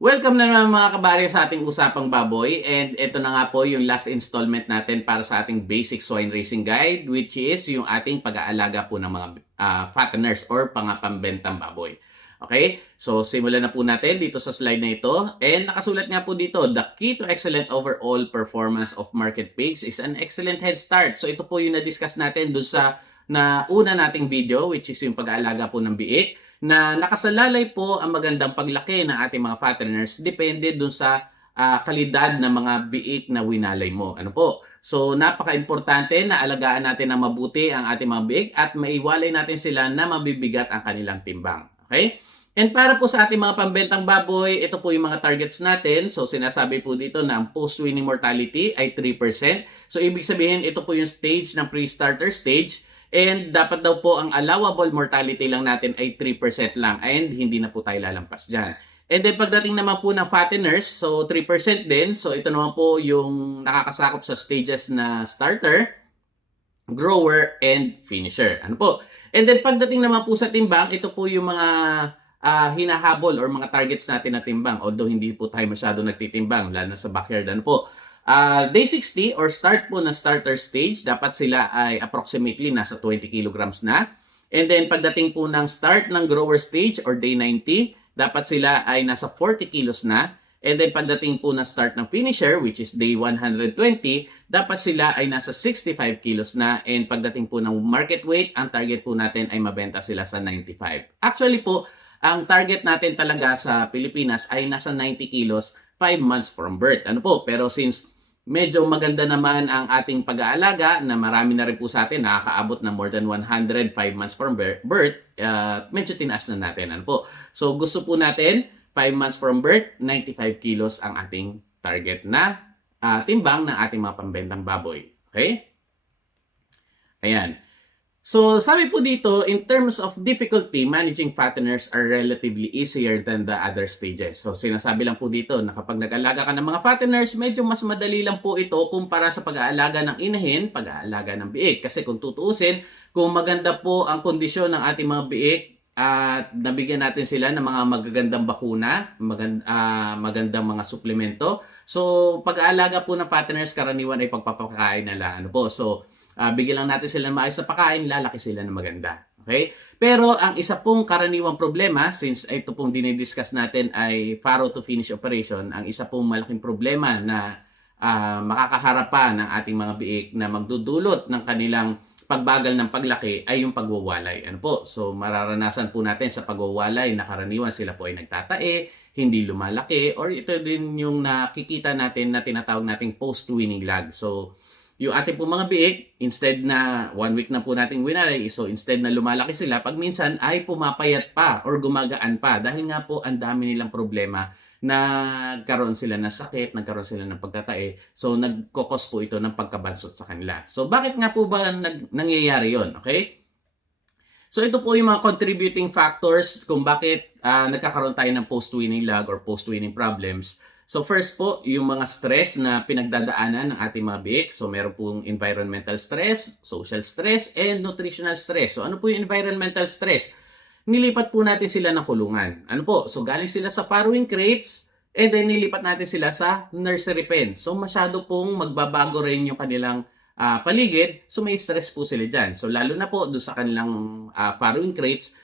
Welcome na naman mga kabari sa ating Usapang Baboy, and ito na nga po yung last installment natin para sa ating Basic Swine Raising Guide, which is yung ating pag-aalaga po ng mga fatteners or pangapambentang baboy. Okay? So simulan na po natin dito sa slide na ito, and nakasulat nga po dito, the key to excellent overall performance of market pigs is an excellent head start. So ito po yung na-discuss natin doon sa una nating video, which is yung pag-aalaga po ng biik, na nakasalalay po ang magandang paglaki ng ating mga fatteners depende dun sa kalidad ng mga biik na winalay mo. Ano po? So, napaka-importante na alagaan natin ng mabuti ang ating mga biik at maiwalay natin sila na mabibigat ang kanilang timbang. Okay? And para po sa ating mga pambentang baboy, ito po yung mga targets natin. So, sinasabi po dito na ang post-weaning mortality ay 3%. So, ibig sabihin, ito po yung stage ng pre-starter stage. And dapat daw po ang allowable mortality lang natin ay 3% lang, and hindi na po tayo lalampas dyan. And then pagdating naman po ng fatteners, so 3% din. So ito naman po yung nakakasakop sa stages na starter, grower, and finisher. Ano po? And then pagdating naman po sa timbang, ito po yung mga hinahabol or mga targets natin na timbang. Although hindi po tayo masyado nagtitimbang, lalo na sa backyard. Ano po? Day 60 or start po na starter stage, dapat sila ay approximately nasa 20 kilograms na. And then pagdating po ng start ng grower stage or day 90, dapat sila ay nasa 40 kilos na. And then pagdating po ng start ng finisher, which is day 120, dapat sila ay nasa 65 kilos na. And pagdating po ng market weight, ang target po natin ay mabenta sila sa 95. Actually po, ang target natin talaga sa Pilipinas ay nasa 90 kilos 5 months from birth. Ano po? Pero since medyo maganda naman ang ating pag-aalaga na marami na rin po sa atin nakakaabot ng more than 105 months from birth, medyo tinaas na natin. Ano po? So gusto po natin 5 months from birth, 95 kilos ang ating target na timbang ng ating mga pambentang baboy. Okay? Ayan. So, sabi po dito, in terms of difficulty, managing fatteners are relatively easier than the other stages. So, sinasabi lang po dito na kapag nag-alaga ka ng mga fatteners, medyo mas madali lang po ito kumpara sa pag-aalaga ng inahin, pag-aalaga ng biik. Kasi kung tutuusin, kung maganda po ang kondisyon ng ating mga biik at nabigyan natin sila ng mga magagandang bakuna, magandang mga suplemento. So, pag-aalaga po ng fatteners, karaniwan ay pagpapakain nila. Ano po? So, bigyan lang natin sila ng maayos sa pagkain, lalaki sila na maganda. Okay? Pero ang isa pong karaniwang problema, since ito pong dinidiscuss natin ay farrow to finish operation, ang isa pong malaking problema na makakaharap pa ng ating mga biik na magdudulot ng kanilang pagbagal ng paglaki ay yung pagwawalay. Ano po? So mararanasan po natin sa pagwawalay na karaniwan sila po ay nagtatae, hindi lumalaki, or ito din yung nakikita natin na tinatawag nating post-weaning lag. So yung ating po mga biik, instead na 1 week na po nating winalay, so instead na lumalaki sila, pag minsan ay pumapayat pa or gumagaan pa dahil nga po ang dami nilang problema, nagkaroon sila ng sakit, nagkaroon sila ng pagtatae. So nagkokos po ito ng pagkabansot sa kanila. So bakit nga po ba nangyayari yon? Okay? So ito po yung mga contributing factors kung bakit nagkakaroon tayo ng post-weaning lag or post-weaning problems. So first po, yung mga stress na pinagdadaanan ng ating mga biik. So meron pong environmental stress, social stress, and nutritional stress. So ano po yung environmental stress? Nilipat po natin sila ng kulungan. Ano po? So galing sila sa farrowing crates, and then nilipat natin sila sa nursery pen. So masyado pong magbabago rin yung kanilang paligid. So may stress po sila dyan. So lalo na po doon sa kanilang farrowing crates,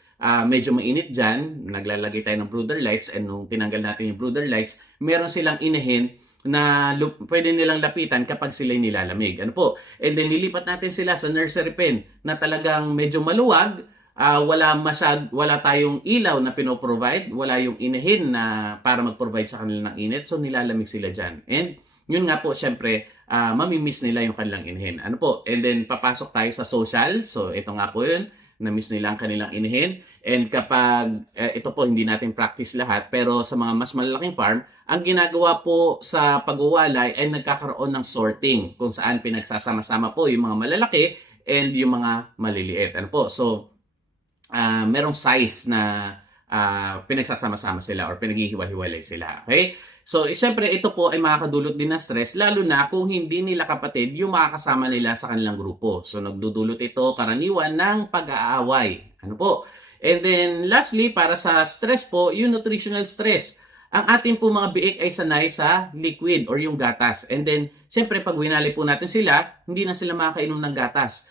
medyo mainit dyan, naglalagay tayo ng brooder lights, and nung tinanggal natin yung brooder lights, meron silang inahin na pwede nilang lapitan kapag sila'y nilalamig. Ano po? And then nilipat natin sila sa nursery pen na talagang medyo maluwag, wala tayong ilaw na pinoprovide, wala yung inahin na para mag-provide sa kanila ng init, so nilalamig sila dyan. And yun nga po, syempre, mamimiss nila yung kanilang inahin. Ano po? And then papasok tayo sa social, so ito nga po yun, na-miss nila ang kanilang inahin. And kapag, ito po hindi natin practice lahat, pero sa mga mas malalaking farm, ang ginagawa po sa pagwawalay ay nagkakaroon ng sorting kung saan pinagsasama-sama po yung mga malalaki and yung mga maliliit. Ano po? So, merong size na pinagsasama-sama sila or pinaghihiwa-hiwalay sila. Okay? So, syempre, ito po ay makakadulot din ng stress, lalo na kung hindi nila kapatid yung makakasama nila sa kanilang grupo. So, nagdudulot ito karaniwan ng pag-aaway. Ano po? And then, lastly, para sa stress po, yung nutritional stress. ang ating po mga biik ay sanay sa liquid or yung gatas. And then, syempre, pag winali po natin sila, hindi na sila makakainom ng gatas.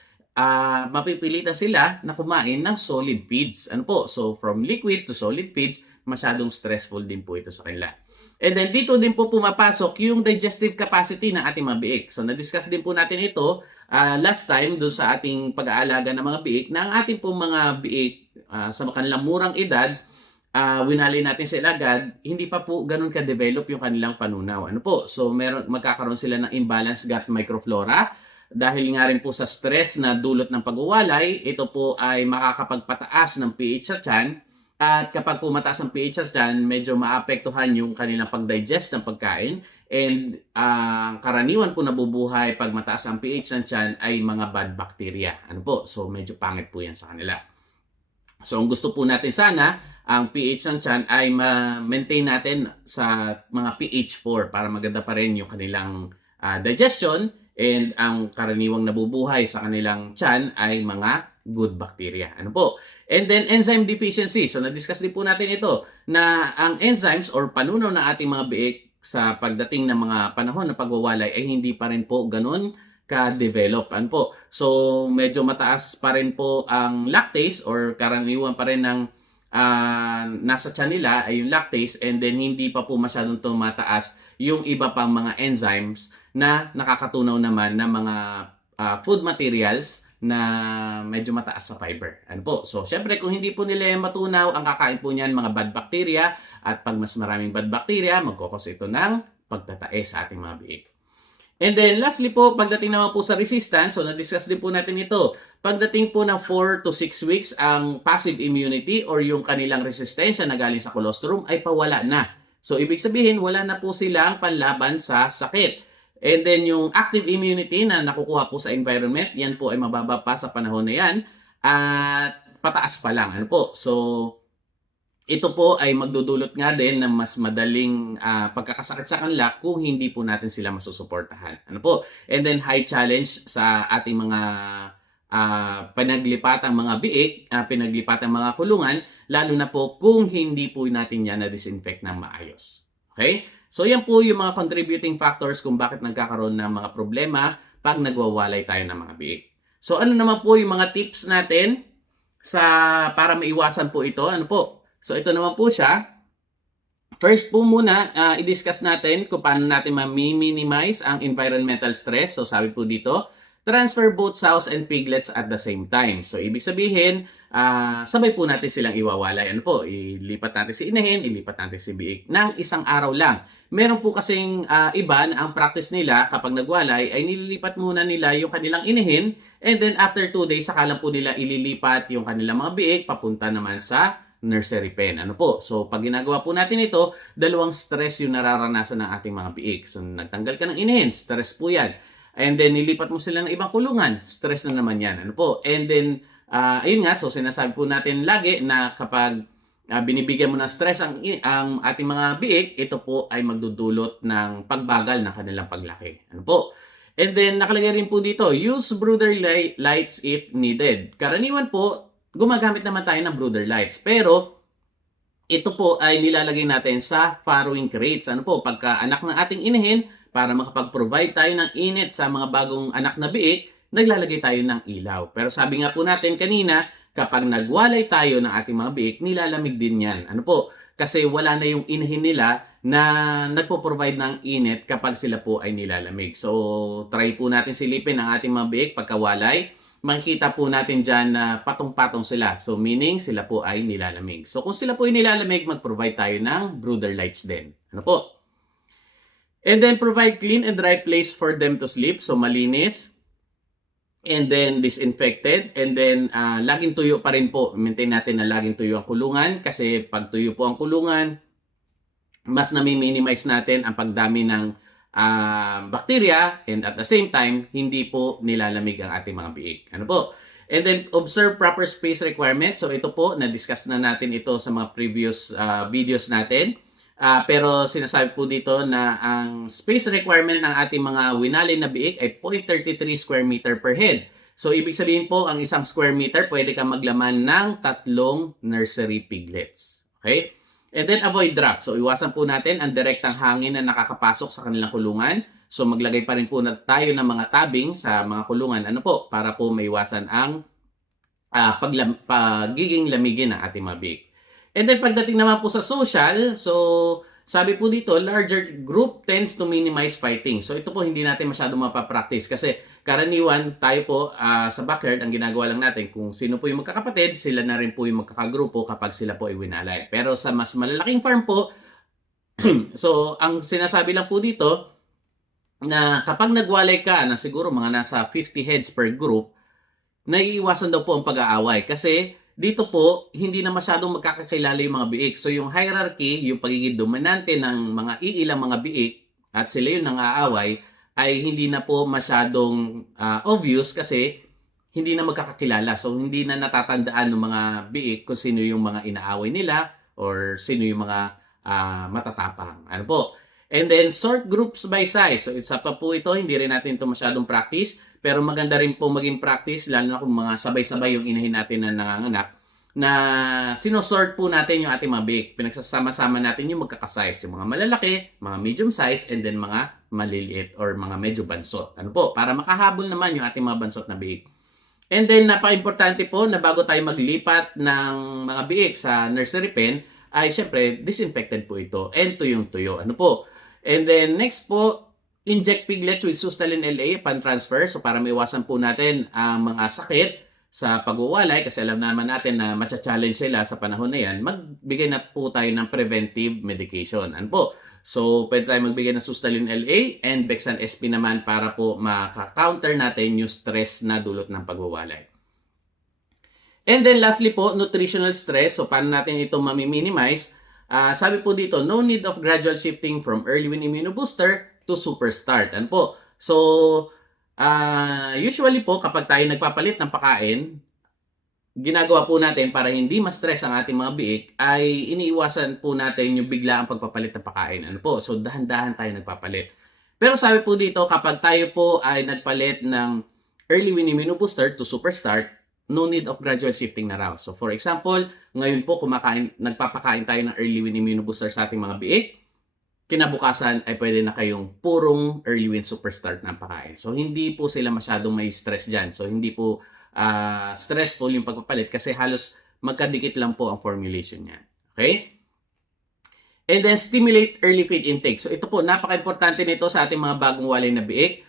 Mapipilitan sila na kumain ng solid feeds. Ano po? So, from liquid to solid feeds, masyadong stressful din po ito sa kanila. And then, dito din po pumapasok yung digestive capacity ng ating mga biik. So, na-discuss din po natin ito last time doon sa ating pag-aalaga ng mga biik na ang ating pong mga biik sa kanilang murang edad, winali natin sila agad, hindi pa po ganun ka-develop yung kanilang panunaw. Ano po? So, magkakaroon sila ng imbalanced gut microflora. Dahil nga rin po sa stress na dulot ng pag-uwalay, ito po ay makakapagpataas ng pH sa tiyan. At kapag po mataas ang pH sa tiyan, medyo maapektuhan yung kanilang pag-digest ng pagkain. And karaniwan po nabubuhay pag mataas ang pH ng tiyan ay mga bad bacteria. Ano po? So, medyo pangit po yan sa kanila. So, ang gusto po natin sana, ang pH ng tiyan ay ma-maintain natin sa mga pH 4 para maganda pa rin yung kanilang digestion. And ang karaniwang nabubuhay sa kanilang tiyan ay mga good bacteria. Ano po? And then enzyme deficiency. So na-discuss din po natin ito na ang enzymes or panunaw ng ating mga biik sa pagdating ng mga panahon ng pagwawalay ay hindi pa rin po ganun ka-develop. Ano po? So medyo mataas pa rin po ang lactase or karaniwan pa rin ng nasa tiyan nila ay yung lactase, and then hindi pa po masyadong tumataas yung iba pang mga enzymes na nakakatunaw naman ng mga food materials na medyo mataas sa fiber. Ano po? So, syempre kung hindi po nila matunaw, ang kakain po niyan mga bad bacteria, at pag mas maraming bad bacteria, magkukos ito ng pagtatae sa ating mga biik. And then lastly po, pagdating naman po sa resistance, so na-discuss din po natin ito. Pagdating po ng 4 to 6 weeks, ang passive immunity or yung kanilang resistensya na galing sa colostrum ay pawala na. So ibig sabihin, wala na po silang panlaban sa sakit. And then yung active immunity na nakukuha po sa environment, yan po ay mababa pa sa panahon na yan at pataas pa lang. Ano po? So ito po ay magdudulot nga din ng mas madaling pagkakasakit sa kanila kung hindi po natin sila masusuportahan. Ano po? And then high challenge sa ating mga pinaglipatang mga biik, pinaglipatang mga kulungan, lalo na po kung hindi po natin yan na-disinfect ng maayos. Okay? So yan po yung mga contributing factors kung bakit nagkakaroon ng mga problema pag nagwawalay tayo ng mga biik. So ano naman po yung mga tips natin para maiwasan po ito? Ano po? So ito naman po siya. First po muna, i-discuss natin kung paano natin ma-minimize ang environmental stress. So sabi po dito, transfer both sows and piglets at the same time. So ibig sabihin, sabay po natin silang iwawalay. Ano po? Ilipat natin si inahin, ilipat natin si biik ng isang araw lang. Meron po kasing iba na ang practice nila kapag nagwalay ay nililipat muna nila yung kanilang inahin, and then after 2 days saka lang po nila ililipat yung kanilang mga biik papunta naman sa nursery pen. Ano po? So pag ginagawa po natin ito, dalawang stress yung nararanasan ng ating mga biik. So nagtanggal ka ng inahin, stress po yan. And then nilipat mo sila ng ibang kulungan, stress na naman yan. Ano po? And then ayun nga, so sinasabi po natin lagi na kapag binibigyan mo ng stress ang ating mga biik, ito po ay magdudulot ng pagbagal ng kanilang paglaki. Ano po? And then nakalagay rin po dito, use brooder lights if needed. Karaniwan po, gumagamit naman tayo ng brooder lights. Pero ito po ay nilalagay natin sa farrowing crates. Ano po? Pagka anak ng ating inahin, para makapag-provide tayo ng init sa mga bagong anak na biik, naglalagay tayo ng ilaw. Pero sabi nga po natin kanina, kapag nagwalay tayo ng ating mga biik, nilalamig din yan. Ano po? Kasi wala na yung inahin nila na nagpo-provide ng init kapag sila po ay nilalamig. So, try po natin silipin ang ating mga biik pagkawalay. Makikita po natin dyan na patong-patong sila. So, meaning sila po ay nilalamig. So, kung sila po ay nilalamig, mag-provide tayo ng brooder lights din. Ano po? And then, provide clean and dry place for them to sleep. So, malinis. And then, disinfected. And then, laging tuyo pa rin po. Maintain natin na laging tuyo ang kulungan. Kasi pag tuyo po ang kulungan, mas nami-minimize natin ang pagdami ng bacteria. And at the same time, hindi po nilalamig ang ating mga biik. Ano po? And then, observe proper space requirements. So, ito po, na-discuss na natin ito sa mga previous videos natin. Pero sinasabi po dito na ang space requirement ng ating mga winalay na biik ay 0.33 square meter per head. So, ibig sabihin po, ang isang square meter, pwede kang maglaman ng 3 nursery piglets. Okay? And then avoid draft. So iwasan po natin ang direktang hangin na nakakapasok sa kanilang kulungan. So maglagay pa rin po na tayo ng mga tabing sa mga kulungan. Ano po? Para po maiwasan ang pagiging lamigin ng ating mga biik. And then pagdating naman po sa social, so sabi po dito, larger group tends to minimize fighting. So ito po hindi natin masyadong mapapractice kasi karaniwan tayo po sa backyard, ang ginagawa lang natin kung sino po yung magkakapatid, sila na rin po yung magkakagrupo kapag sila po ay winalay. Pero sa mas malalaking farm po, so ang sinasabi lang po dito, na kapag nagwalay ka na siguro mga nasa 50 heads per group, naiiwasan daw po ang pag-aaway. Kasi dito po, hindi na masyadong magkakakilala yung mga biik. So yung hierarchy, yung pagiging dominante ng mga iilang mga biik at sila yung nang-aaway, ay hindi na po masyadong obvious kasi hindi na magkakakilala. So hindi na natatandaan ng mga biik kung sino yung mga inaaway nila or sino yung mga matatapang. Ano po? And then, sort groups by size. So, isa pa po ito, hindi rin natin ito masyadong practice. Pero maganda rin po maging practice, lalo na kung mga sabay-sabay yung inahin natin na nanganganak, na sinosort po natin yung ating mga biik. Pinagsasama-sama natin yung magkakasize. Yung mga malalaki, mga medium size, and then mga maliliit or mga medyo bansot. Ano po? Para makahabol naman yung ating mga bansot na biik. And then, napaka-importante po na bago tayo maglipat ng mga biik sa nursery pen, ay syempre, disinfected po ito and tuyong-tuyo. Ano po? And then, next po, inject piglets with Sustalin LA upon transfer. So, para maiwasan po natin ang mga sakit sa pagwawalay, kasi alam naman natin na matcha-challenge sila sa panahon na yan, magbigay na po tayo ng preventive medication. Ano po? So, pwede tayo magbigay ng Sustalin LA and Bexan SP naman para po maka-counter natin yung stress na dulot ng pagwawalay. And then, lastly po, nutritional stress. So, paano natin ito mami-minimize? Sabi po dito, no need of gradual shifting from early win immunobooster to super start. Ano po? So, usually po kapag tayo nagpapalit ng pakain, ginagawa po natin para hindi ma-stress ang ating mga biik ay iniiwasan po natin yung bigla ang pagpapalit ng pakain. Ano po? So, dahan-dahan tayo nagpapalit. Pero sabi po dito, kapag tayo po ay nagpalit ng early win immunobooster to super start, no need of gradual shifting na raw. So, for example, ngayon po nagpapakain tayo ng early win immunobooster sa ating mga biik, kinabukasan ay pwede na kayong purong early win super start na pakain. So, hindi po sila masyadong may stress dyan. So, hindi po stressful yung pagpapalit kasi halos magkadikit lang po ang formulation niya. Okay? And then, stimulate early feed intake. So, ito po, napaka-importante nito sa ating mga bagong walay na biik.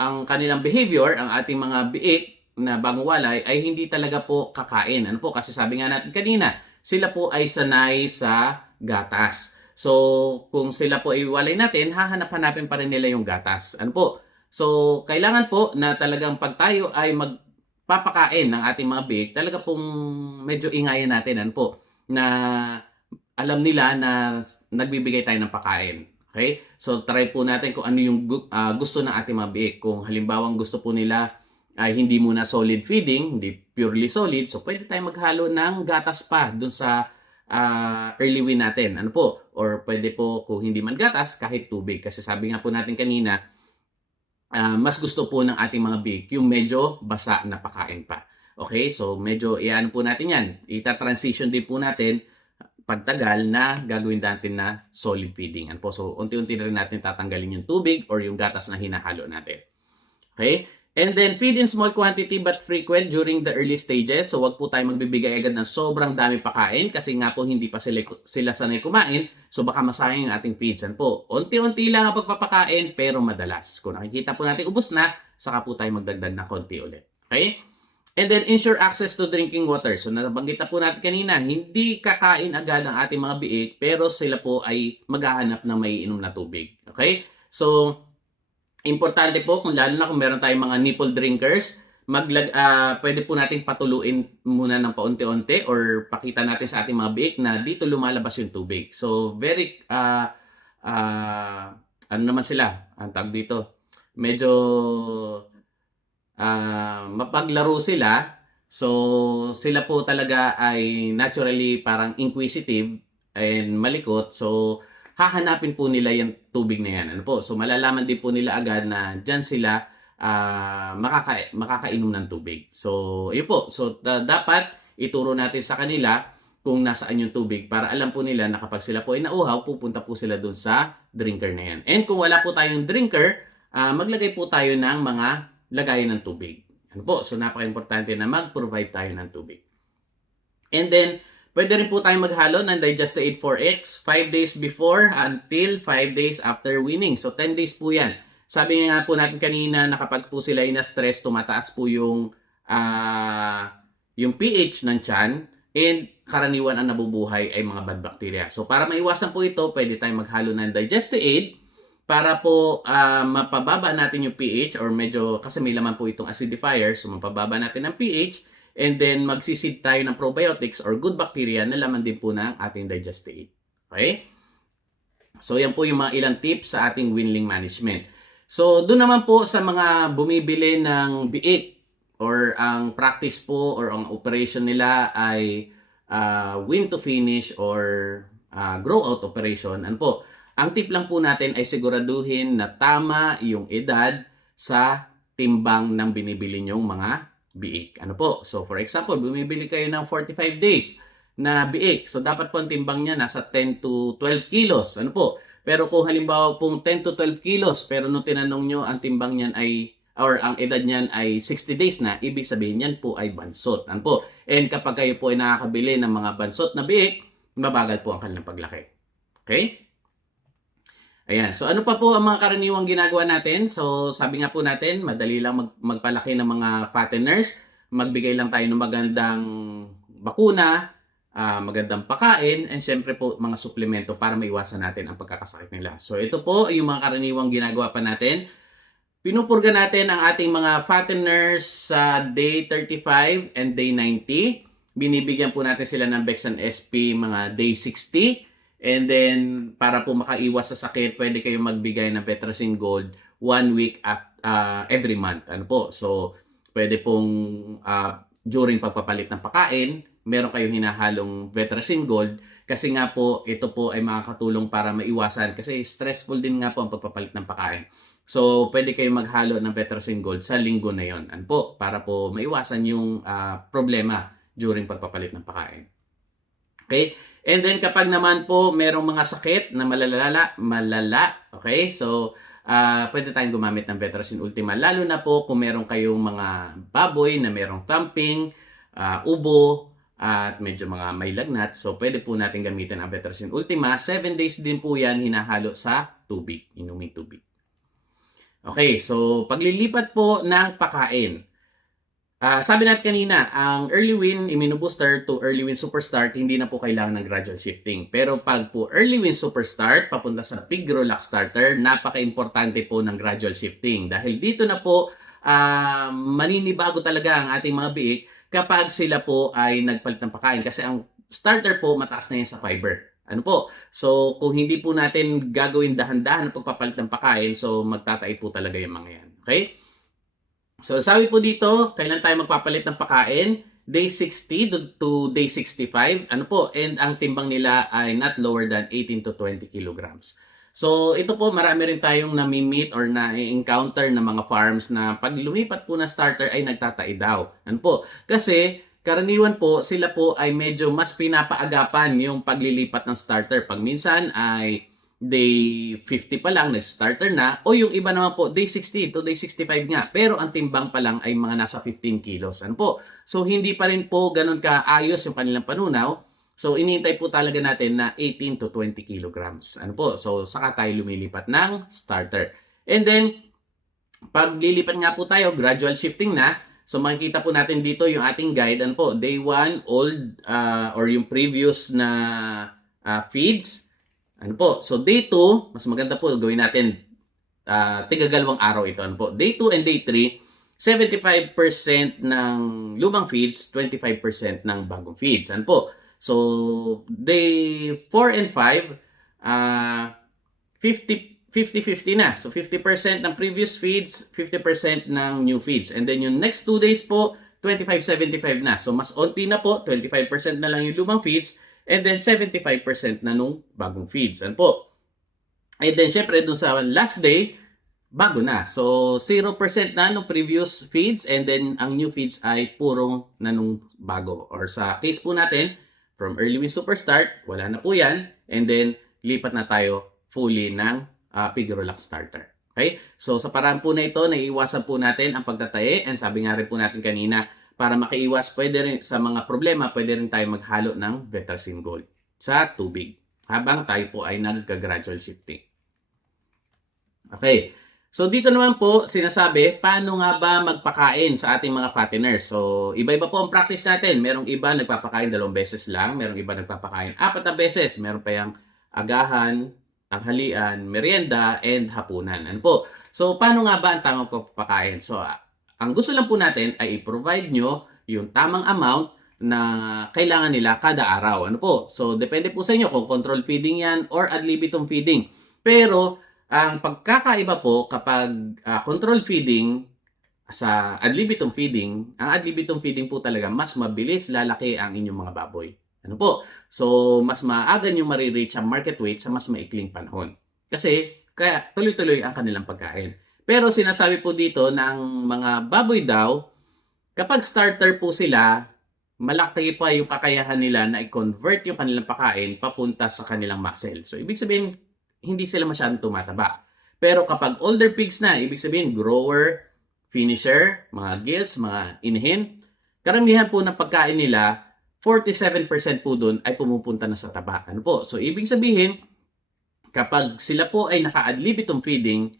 Ang kanilang behavior, ang ating mga biik na bagong walay ay hindi talaga po kakain. Ano po? Kasi sabi nga natin kanina, sila po ay sanay sa gatas. So, kung sila po ay walay natin, hahanap-hanapin pa rin nila yung gatas. Ano po? So, kailangan po na talagang pag tayo ay magpapakain ng ating mga biik, talaga pong medyo ingayan natin. Ano po? Na alam nila na nagbibigay tayo ng pakain. Okay? So, try po natin kung ano yung gusto ng ating mga biik. Kung halimbawa gusto po nila ay hindi muna solid feeding, hindi purely solid, so pwede tayo maghalo ng gatas pa dun sa early win natin. Ano po? Or pwede po kung hindi man gatas, kahit tubig. Kasi sabi nga po natin kanina, mas gusto po ng ating mga biik yung medyo basa na pakain pa. Okay? So, medyo iano po natin yan. Ita-transition din po natin pagtagal na gagawin natin na solid feeding. Ano po? So, unti-unti na rin natin tatanggalin yung tubig or yung gatas na hinahalo natin. Okay? And then, feed in small quantity but frequent during the early stages. So, wag po tayo magbibigay agad ng sobrang dami pakain kasi nga po hindi pa sila sanay kumain. So, baka masayang yung ating feeds. Ano po? Unti-unti lang ang pagpapakain pero madalas. Kung nakikita po natin ubos na, saka po tayo magdagdag na konti ulit. Okay? And then, ensure access to drinking water. So, nabanggit na po natin kanina, hindi kakain agad ang ating mga biik, pero sila po ay maghahanap ng maiinom na tubig. Okay? So, importante po, lalo na kung meron tayong mga nipple drinkers, pwede po natin patuluin muna ng paunti-unti or pakita natin sa ating mga biik na dito lumalabas yung tubig. So, very, ano naman sila? Ang tawag dito, medyo mapaglaro sila. So, sila po talaga ay naturally parang inquisitive and malikot. So, hahanapin po nila yung tubig na yan. Ano po? So, malalaman din po nila agad na dyan sila makakainom ng tubig. So, yun po. So, dapat ituro natin sa kanila kung nasaan yung tubig para alam po nila na kapag sila po ay nauhaw, pupunta po sila doon sa drinker na yan. And kung wala po tayong drinker, maglagay po tayo ng mga lagayan ng tubig. Ano po? So napaka-importante na mag-provide tayo ng tubig. And then, pwede rin po tayong maghalo ng Digesta-8 4X 5 days before until 5 days after weaning. So 10 days po yan. Sabi nga po natin kanina na kapag po sila ay na-stress, tumataas po yung pH ng tiyan, and karaniwan ang nabubuhay ay mga bad bacteria. So para maiwasan po ito, pwede tayong maghalo ng Digesta-8 para po mapababa natin yung pH, or medyo, kasi may laman po itong acidifier, so mapababa natin ang pH, and then magsiseed tayo ng probiotics or good bacteria na laman din po ng ating Digesta-8. Okay? So yan po yung mga ilang tips sa ating weanling management. So doon naman po sa mga bumibili ng biik, or ang practice po or ang operation nila ay wean to finish or grow out operation. Ano po? Ang tip lang po natin ay siguraduhin na tama yung edad sa timbang ng binibili nyong mga biik. Ano po? So for example, bumibili kayo ng 45 days na biik. So dapat po ang timbang niya nasa 10 to 12 kilos. Ano po? Pero kung halimbawa pong 10 to 12 kilos, pero nung tinanong nyo ang timbang niyan ay, or ang edad niyan ay 60 days na, ibig sabihin niyan po ay bansot. Ano po? And kapag kayo po ay nakakabili ng mga bansot na biik, mabagal po ang kanilang paglaki. Okay? Ayan. So ano pa po ang mga karaniwang ginagawa natin? So sabi nga po natin, madali lang magpalaki ng mga fatteners. Magbigay lang tayo ng magandang bakuna, magandang pakain, and syempre po mga suplemento para maiwasan natin ang pagkakasakit nila. So ito po yung mga karaniwang ginagawa pa natin. Pinupurga natin ang ating mga fatteners sa day 35 and day 90. Binibigyan po natin sila ng Bexan SP mga day 60. And then, para po makaiwas sa sakit, pwede kayong magbigay ng Betracin Gold 1 week every month. Ano po? So, pwede pong during pagpapalit ng pagkain, meron kayong hinahalong Betracin Gold kasi nga po, ito po ay makakatulong para maiwasan kasi stressful din nga po ang pagpapalit ng pagkain. So, pwede kayong maghalo ng Betracin Gold sa linggo na yon. Ano po? Para po maiwasan yung problema during pagpapalit ng pagkain. Okay? And then kapag naman po merong mga sakit na malala, okay? So, pwede tayong gumamit ng Betracin Ultima. Lalo na po kung meron kayong mga baboy na merong thumping, ubo, at medyo mga may lagnat. So, pwede po natin gamitin ang Betracin Ultima. 7 days din po yan hinahalo sa tubig, inuming tubig. Okay, so paglilipat po ng pakain. Sabi natin kanina, ang early win immunobooster to early win superstart, hindi na po kailangan ng gradual shifting. Pero pag po early win superstart, papunta sa pig relax starter, napaka-importante po ng gradual shifting. Dahil dito na po, maninibago talaga ang ating mga biik kapag sila po ay nagpalit ng pagkain. Kasi ang starter po, mataas na yan sa fiber. Ano po? So, kung hindi po natin gagawin dahan-dahan ang pagpapalit ng pagkain, so magtatay po talaga yung mga yan. Okay? So, sabi po dito, kailan tayo magpapalit ng pakain? Day 60 to day 65. Ano po? And ang timbang nila ay not lower than 18 to 20 kilograms. So, ito po, marami rin tayong nami-meet or na-encounter na mga farms na pag lumipat po na starter ay nagtatai daw. Ano po? Kasi, karaniwan po, sila po ay medyo mas pinapaagapan yung paglilipat ng starter. Pag minsan ay day 50 pa lang, nag-starter na, o yung iba naman po, day 60 to day 65 nga, pero ang timbang pa lang ay mga nasa 15 kilos. Ano po? So, hindi pa rin po ganun kaayos yung kanilang panunaw. So, inintay po talaga natin na 18 to 20 kilograms. Ano po? So, saka tayo lumilipat ng starter. And then, pag lilipat nga po tayo, gradual shifting na. So, makikita po natin dito yung ating guide. Ano po? Day 1, old, or yung previous na feeds. Ano po? So, day 2, mas maganda po gawin natin tigagalawang araw ito. Ano po? Day 2 and day 3, 75% ng lumang feeds, 25% ng bagong feeds. Ano po? So, day 4 and 5, 50-50 na. So, 50% ng previous feeds, 50% ng new feeds. And then, yung next 2 days po, 25-75 na. So, mas onti na po, 25% na lang yung lumang feeds, and then 75% na nung bagong feeds. Ano po? And then, syempre, dun sa last day, bago na. So, 0% na nung previous feeds, and then, ang new feeds ay puro na nung bago. Or sa case po natin, From early win super start, wala na po yan. And then, lipat na tayo fully ng Pigrolax starter. Okay? So, sa paraan po na ito, naiiwasan po natin ang pagtatae. And sabi nga rin po natin kanina, para makaiwas, pwede rin sa mga problema, pwede rin tayo maghalo ng Vetrasin Gold sa tubig habang tayo po ay nag-gradual shifting. Okay. So, dito naman po sinasabi, paano nga ba magpakain sa ating mga fatteners? So, iba-iba po ang practice natin. Merong iba nagpapakain 2 beses lang. Merong iba nagpapakain 4 na beses. Meron pa yung agahan, tanghalian, merienda, and hapunan. Ano po? So, paano nga ba ang tamang pagpapakain? So, ang gusto lang po natin ay i-provide nyo yung tamang amount na kailangan nila kada araw. Ano po? So, depende po sa inyo kung control feeding yan or ad libitum feeding. Pero, ang pagkakaiba po kapag control feeding sa ad libitum feeding, ang ad libitum feeding po talaga mas mabilis lalaki ang inyong mga baboy. Ano po? So, mas maaga nyo marireach ang market weight sa mas maikling panahon. Kasi, kaya tuloy-tuloy ang kanilang pagkain. Pero sinasabi po dito ng mga baboy daw, kapag starter po sila, malaki pa yung kakayahan nila na i-convert yung kanilang pagkain papunta sa kanilang muscle. So, ibig sabihin, hindi sila masyadong tumataba. Pero kapag older pigs na, ibig sabihin grower, finisher, mga gilts, mga inahin, karamihan po ng pagkain nila, 47% po doon ay pumupunta na sa taba. Ano po? So, ibig sabihin, kapag sila po ay naka-ad libitum feeding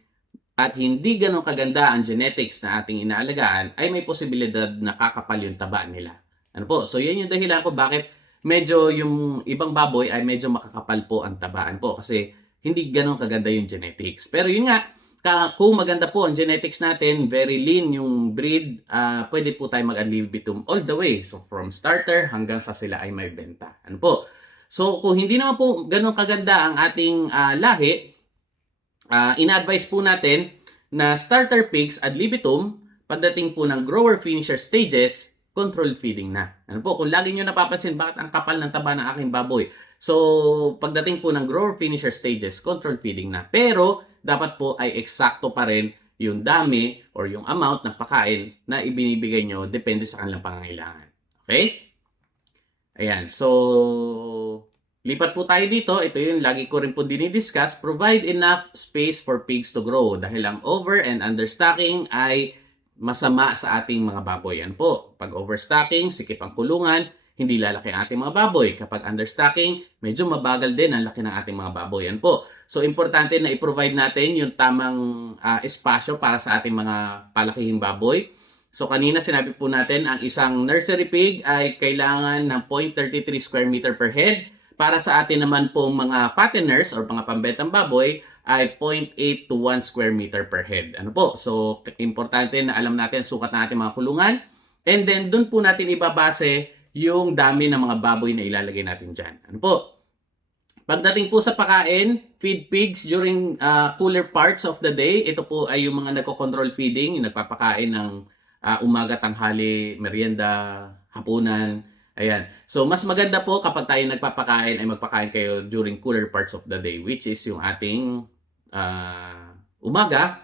at hindi ganun kaganda ang genetics na ating inaalagaan, ay may posibilidad na kakapal yung taba nila. Ano po? So, yan yung dahilan ko bakit medyo yung ibang baboy ay medyo makakapal po ang tabaan po. Kasi hindi ganun kaganda yung genetics. Pero yun nga, kung maganda po ang genetics natin, very lean yung breed, pwede po tayo mag-ad libitum all the way. So, from starter hanggang sa sila ay may benta. Ano po? So, kung hindi naman po ganun kaganda ang ating lahi, ina-advise po natin na starter pigs ad libitum, pagdating po ng grower-finisher stages, control feeding na. Ano po? Kung lagi nyo napapansin, bakit ang kapal ng taba ng aking baboy? So, pagdating po ng grower-finisher stages, control feeding na. Pero, dapat po ay eksakto pa rin yung dami or yung amount ng pagkain na ibinibigay nyo depende sa kanilang pangangailangan. Okay? Ayan. So, lipat po tayo dito. Ito yung lagi ko rin po dinidiscuss. Provide enough space for pigs to grow. Dahil ang over and understocking ay masama sa ating mga baboy. Yan po. Pag overstocking, sikip ang kulungan, hindi lalaki ang ating mga baboy. Kapag understocking, medyo mabagal din ang laki ng ating mga baboy. Yan po. So, importante na i-provide natin yung tamang espasyo para sa ating mga palakihing baboy. So, kanina sinabi po natin, ang isang nursery pig ay kailangan ng 0.33 square meter per head. Para sa atin naman pong mga fatteners or mga pambentang baboy, ay 0.8 to 1 square meter per head. Ano po? So, importante na alam natin sukat ng ating mga kulungan. And then, dun po natin ibabase yung dami ng mga baboy na ilalagay natin dyan. Ano po? Pagdating po sa pagkain, feed pigs during cooler parts of the day. Ito po ay yung mga nagko-control feeding, yung nagpapakain ng umaga, tanghali, merienda, hapunan. Ayan. So, mas maganda po kapag tayo nagpapakain ay magpakain kayo during cooler parts of the day, which is yung ating umaga,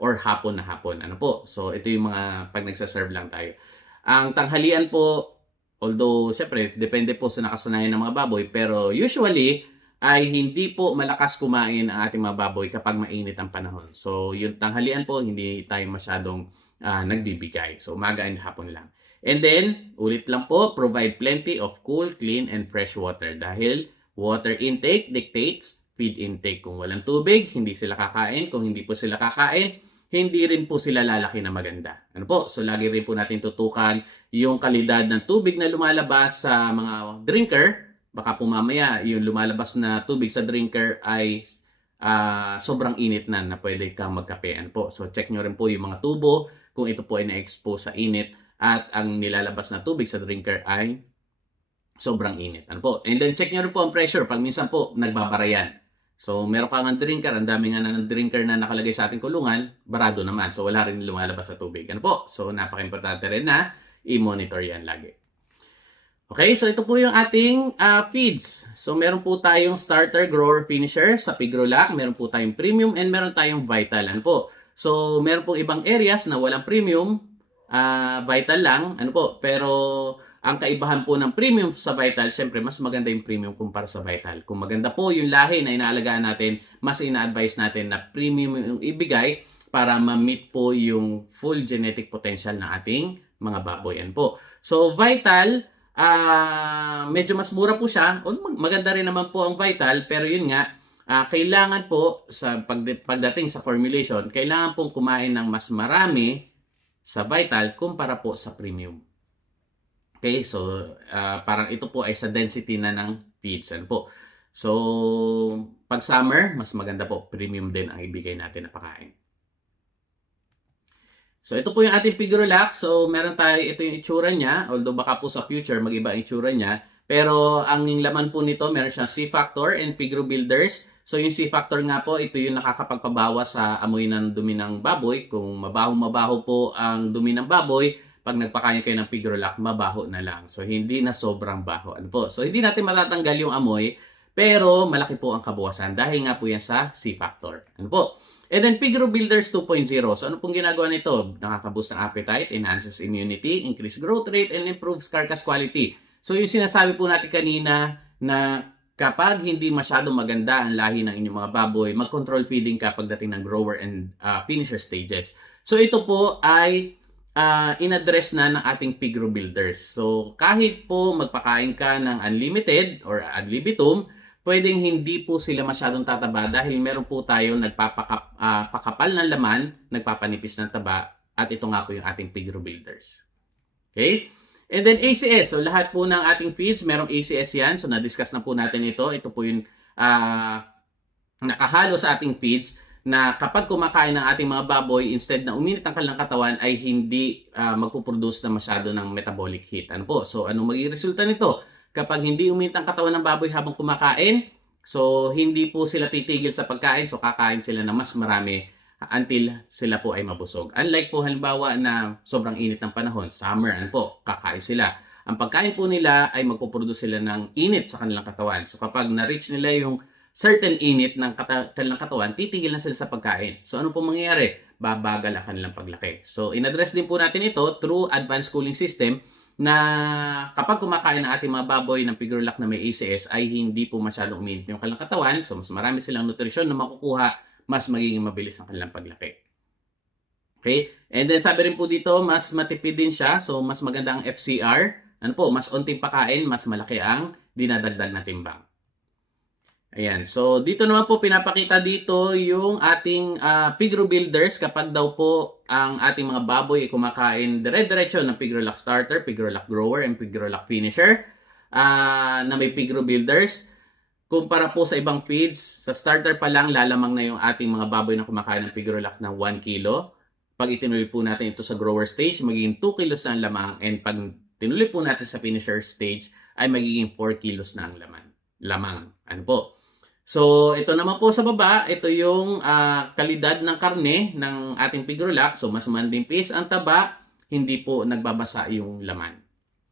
or hapon na hapon. Ano po? So, ito yung mga pag nagsaserve lang tayo. Ang tanghalian po, although, syempre, depende po sa nakasanayan ng mga baboy, pero usually, ay hindi po malakas kumain ang ating mga baboy kapag mainit ang panahon. So, yung tanghalian po, hindi tayo masyadong nagbibigay. So, umaga and hapon lang. And then, ulit lang po, provide plenty of cool, clean, and fresh water. Dahil water intake dictates feed intake. Kung walang tubig, hindi sila kakain. Kung hindi po sila kakain, hindi rin po sila lalaki na maganda. Ano po? So, lagi rin po natin tutukan yung kalidad ng tubig na lumalabas sa mga drinker. Baka po mamaya, yung lumalabas na tubig sa drinker ay sobrang init na pwede kang magkape. Ano po? So, check nyo rin po yung mga tubo kung ito po ay na-expose sa init at ang nilalabas na tubig sa drinker ay sobrang init. Ano po? And then, check nyo rin po ang pressure. Pag minsan po, nagbabara yan. So, meron ka ng drinker, ang dami nga ng drinker na nakalagay sa ating kulungan, barado naman. So, wala rin lumalabas sa tubig. Ano po? So, napaka-importante rin na i-monitor yan lagi. Okay, so ito po yung ating feeds. So, meron po tayong starter, grower, finisher sa Pigrolac. Meron po tayong premium and meron tayong vital. Ano po? So, meron pong ibang areas na walang premium, vital lang. Ano po? Pero, ang kaibahan po ng premium sa Vital, syempre mas maganda yung premium kumpara sa Vital. Kung maganda po yung lahi na inaalagaan natin, mas ina-advise natin na premium yung ibigay para ma-meet po yung full genetic potential ng ating mga baboy. Yan po. So Vital, medyo mas mura po siya. Maganda rin naman po ang Vital, pero yun nga, kailangan po sa pagdating sa formulation, kailangan pong kumain ng mas marami sa Vital kumpara po sa premium. Okay, so parang ito po ay sa density na ng feeds. Ano po? So, pag summer, mas maganda po. Premium din ang ibigay natin na pakain. So, ito po yung ating Pigrolac. So, meron tayo, ito yung itsura niya. Although baka po sa future, mag-iba ang itsura niya. Pero, ang laman po nito, meron siyang C-Factor and Pigro Builders. So, yung C-Factor nga po, ito yung nakakapagpabawas sa amoy ng dumi ng baboy. Kung mabaho-mabaho po ang dumi ng baboy, pag nagpakain kayo ng Pigrolac, mabaho na lang. So, hindi na sobrang baho. Ano po? So, hindi natin matatanggal yung amoy, pero malaki po ang kabawasan dahil nga po yan sa C-Factor. Ano po? And then, Pigro Builders 2.0. So, ano pong ginagawa nito? Nakaka-boost ng appetite, enhances immunity, increase growth rate, and improves carcass quality. So, yung sinasabi po natin kanina na kapag hindi masyadong maganda ang lahi ng inyong mga baboy, mag-control feeding ka pagdating ng grower and finisher stages. So, ito po ay in-address na ng ating Pigro Builders. So, kahit po magpakain ka ng unlimited or ad libitum, pwedeng hindi po sila masyadong tataba dahil meron po tayo nagpapakapal ng laman, nagpapanipis ng taba, at ito nga po yung ating Pigro Builders. Okay? And then ACS. So, lahat po ng ating feeds, merong ACS yan. So, na-discuss na po natin ito. Ito po yung nakahalo sa ating feeds na kapag kumakain ng ating mga baboy, instead na uminit ang kanilang katawan, ay hindi magpuproduce na masyado ng metabolic heat. Ano po? So, anong magiging resulta nito? Kapag hindi uminit ang katawan ng baboy habang kumakain, so hindi po sila titigil sa pagkain, so kakain sila na mas marami until sila po ay mabusog. Unlike po halimbawa na sobrang init ng panahon, summer, ano po, kakain sila. Ang pagkain po nila ay magpuproduce sila ng init sa kanilang katawan. So kapag na-reach nila yung certain init ng kanilang katawan, titigil na sila sa pagkain. So ano po mangyayari? Babagal ang kanilang paglaki. So in-address din po natin ito through advanced cooling system na kapag kumakain ng ating mga baboy ng Pigrolac na may ACS ay hindi po masyadong uminit yung kanilang katawan. So mas marami silang nutrisyon na makukuha, mas magiging mabilis ang kanilang paglaki. Okay? And then sabi rin po dito, mas matipid din siya. So mas maganda ang FCR. Ano po? Mas onting pakain, mas malaki ang dinadagdag na timbang. Ayan. So, dito naman po pinapakita dito yung ating Pigro Builders kapag daw po ang ating mga baboy ay kumakain dire-diretso ng Pigrolac Starter, Pigrolac Grower, and Pigrolac Finisher na may Pigro Builders. Kumpara po sa ibang feeds, sa starter pa lang lalamang na yung ating mga baboy na kumakain ng Pigrolac ng 1 kilo. Pag itinuloy po natin ito sa grower stage, magiging 2 kilos na ang lamang. And pag tinuloy po natin sa finisher stage, ay magiging 4 kilos na ang lamang. Ano po? So, ito naman po sa baba, ito yung kalidad ng karne ng ating Pigrolac. So, mas mandimpis ang taba, hindi po nagbabasa yung laman.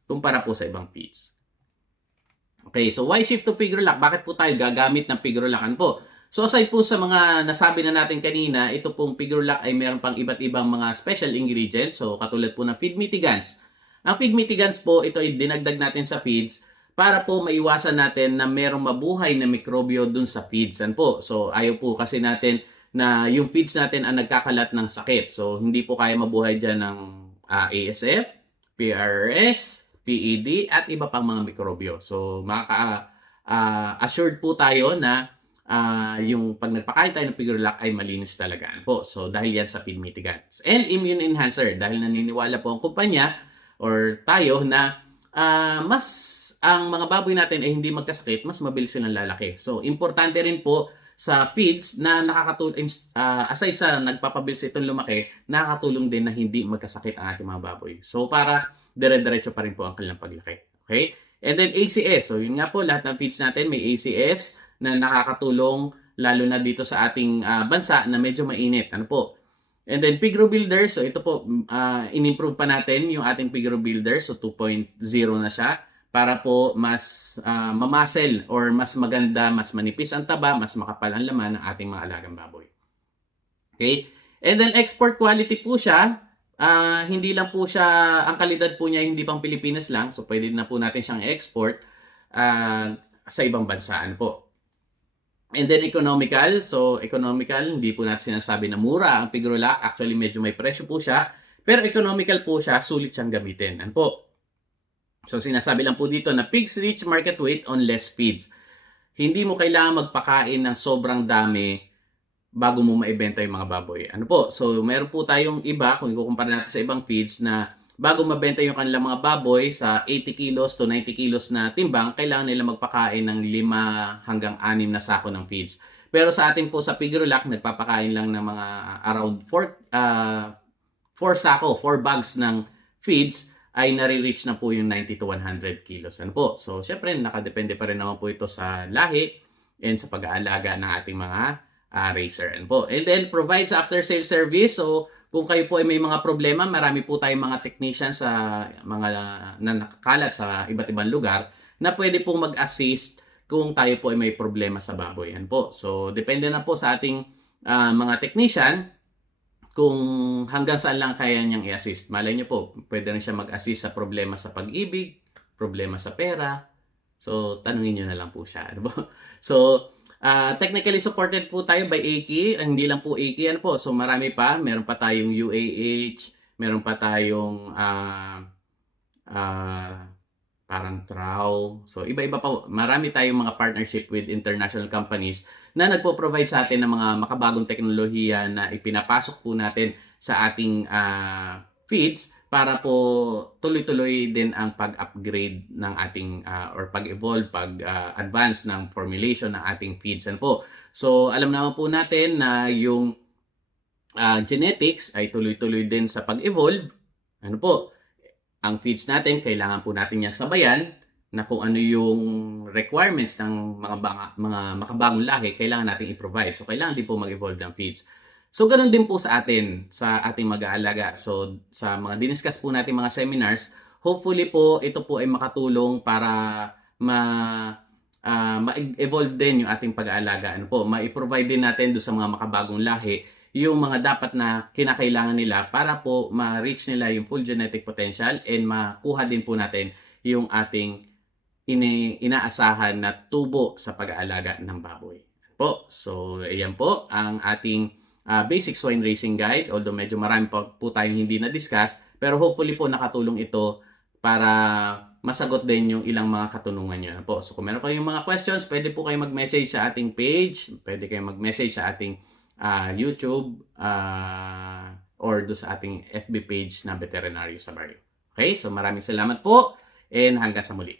Kumpara po sa ibang feeds. Okay, so why shift to Pigrolac? Bakit po tayo gagamit ng Pigrolacan po? So, aside po sa mga nasabi na natin kanina, ito pong Pigrolac ay meron pang iba't ibang mga special ingredients. So, katulad po ng feed mitigants. Ang feed mitigants po, ito ay dinagdag natin sa feeds para po maiwasan natin na merong mabuhay na mikrobyo dun sa feeds. Po? So, ayaw po kasi natin na yung feeds natin ang nagkakalat ng sakit. So, hindi po kaya mabuhay dyan ng ASF, PRRS, PED, at iba pang mga mikrobyo. So, assured po tayo na yung pag nagpakain tayo ng Pigrolac ay malinis talaga. Po? So, dahil yan sa feed mitigants. And immune enhancer, dahil naniniwala po ang kumpanya or tayo na mas ang mga baboy natin ay hindi magkasakit, mas mabilis silang lalaki. So, importante rin po sa feeds na nakakatulong, aside sa nagpapabilis itong lumaki, nakakatulong din na hindi magkasakit ang ating mga baboy. So, para dire-diretso pa rin po ang kanilang paglaki. Okay? And then ACS. So, yun nga po, lahat ng feeds natin may ACS na nakakatulong lalo na dito sa ating bansa na medyo mainit. Ano po? And then Pigro Builders. So, ito po, in-improve pa natin yung ating Pigro Builders. So, 2.0 na siya. Para po mas mamasel or mas maganda, mas manipis ang taba, mas makapal ang laman ng ating mga alagang baboy. Okay? And then export quality po siya. hindi lang po siya, ang kalidad po niya hindi pang Pilipinas lang, so pwede na po natin siyang export sa ibang bansa. Ano po? And then economical. So economical, hindi po natin sinasabi na mura ang Pigrolac. Actually, medyo may presyo po siya. Pero economical po siya, sulit siyang gamitin. Ano po? So sinasabi lang po dito na pigs reach market weight on less feeds. Hindi mo kailangan magpakain ng sobrang dami bago mo maibenta yung mga baboy. Ano po? So meron po tayong iba, kung ikukumpara natin sa ibang feeds, na bago mabenta yung kanilang mga baboy sa 80 kilos to 90 kilos na timbang, kailangan nila magpakain ng 5 hanggang 6 na sako ng feeds. Pero sa atin po sa Pigrolac, nagpapakain lang ng mga around 4 sako, 4 bags ng feeds ay nare-reach na po yung 90 to 100 kilos. Ano po? So, syempre, nakadepende pa rin naman po ito sa lahi and sa pag-aalaga ng ating mga racer. Ano po? And then, provides after-sale service. So, kung kayo po ay may mga problema, marami po tayong mga technicians sa mga na nakakalat sa iba't ibang lugar na pwede pong mag-assist kung tayo po ay may problema sa baboy. Ano po? So, depende na po sa ating mga technician kung hanggang saan lang kaya niyang i-assist. Malay niyo po, pwede rin siya mag-assist sa problema sa pag-ibig, problema sa pera. So, tanungin niyo na lang po siya. Ano po? So, technically supported po tayo by AKI. Hindi lang po AKI. Ano po? So, marami pa. Meron pa tayong UAH. Meron pa tayong parang TRAW. So, iba-iba pa. Marami tayong mga partnership with international companies na nagpo-provide sa atin ng mga makabagong teknolohiya na ipinapasok po natin sa ating feeds para po tuloy-tuloy din ang pag-upgrade ng ating or pag-evolve, pag-advance ng formulation ng ating feeds. Ano po? So, alam naman po natin na yung genetics ay tuloy-tuloy din sa pag-evolve. Ano po? Ang feeds natin, kailangan po natin niya sabayan na kung ano yung requirements ng mga makabagong lahi, kailangan natin i-provide. So, kailangan din po mag-evolve ng feeds. So, ganun din po sa atin, sa ating mag-aalaga. So, sa mga diniscuss po natin mga seminars, hopefully po, ito po ay makatulong para ma-evolve din yung ating pag-aalaga. Ano po, ma-provide din natin do sa mga makabagong lahi yung mga dapat na kinakailangan nila para po ma-reach nila yung full genetic potential and makuha din po natin yung ating inaasahan na tubo sa pag-aalaga ng baboy. Po. So, ayan po ang ating basic swine racing guide. Although medyo marami pa po tayong hindi na-discuss, pero hopefully po nakatulong ito para masagot din yung ilang mga katanungan nyo po. So, kung meron kayong mga questions, pwede po kayo mag-message sa ating page, pwede kayong mag-message sa ating YouTube or do sa ating FB page na Veterinaryo sa Barrio. Okay? So, maraming salamat po and hanggang sa muli.